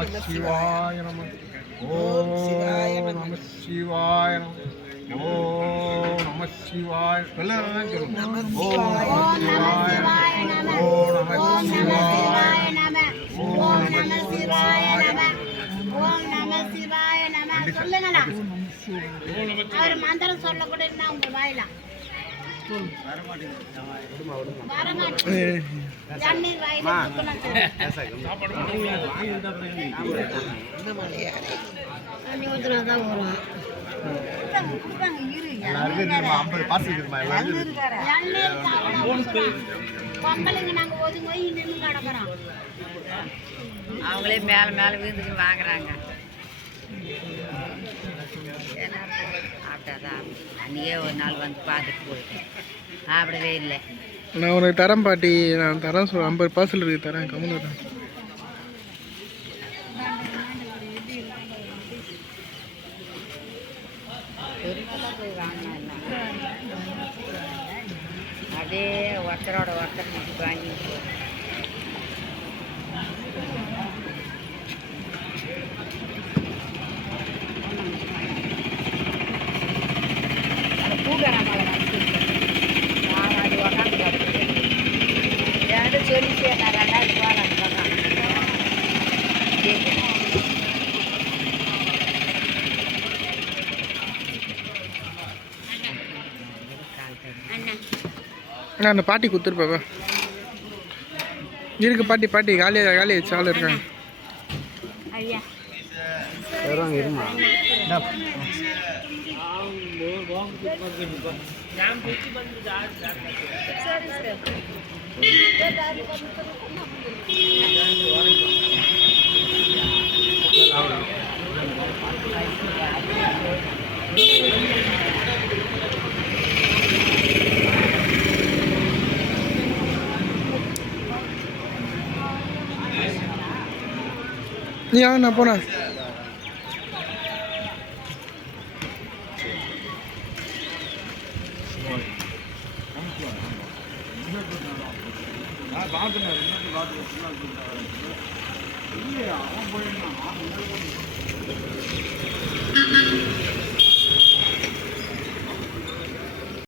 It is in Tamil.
நம சிவாய நம. ஓம் நம சிவாய நம. ஓம் நம சிவாய. எல்லாரும் சொல்லுங்க. ஓம் நம சிவாய நம. ஓம் நம சிவாய நம. ஓம் நம சிவாய நம. ஓம் நம சிவாய நம. சொல்லுங்களா? அவர் மந்திரம் சொல்ல கூட இருந்தா உங்க வாயில அவங்களே மேல மேல விழுந்துட்டு வாங்குறாங்க. சாப்பிட்டாதான் அன்றைக்கே ஒரு நாள் வந்து பார்த்துட்டு போயிட்டேன். சாப்பிடவே இல்லை. நான் உனக்கு தரேன் பாட்டி, நான் தரேன். 50 பார்சல் இருக்குது, தரேன். கம்முன்னு தரேன். போய் வாங்கினா அதே ஒருத்தரோட ஒருத்தர் மட்டும் வாங்கி சொல்லிட்டு நான் 2,000 போகலாம். நான் அந்த பாட்டி கொடுத்துருப்பா இருக்கு. பாட்டி பாட்டி காலியாச்சு, ஆள் இருக்காங்க. ஐயா இருமா. நீ நான் போனேன். இல்லையா அவன் போயிருந்தான்.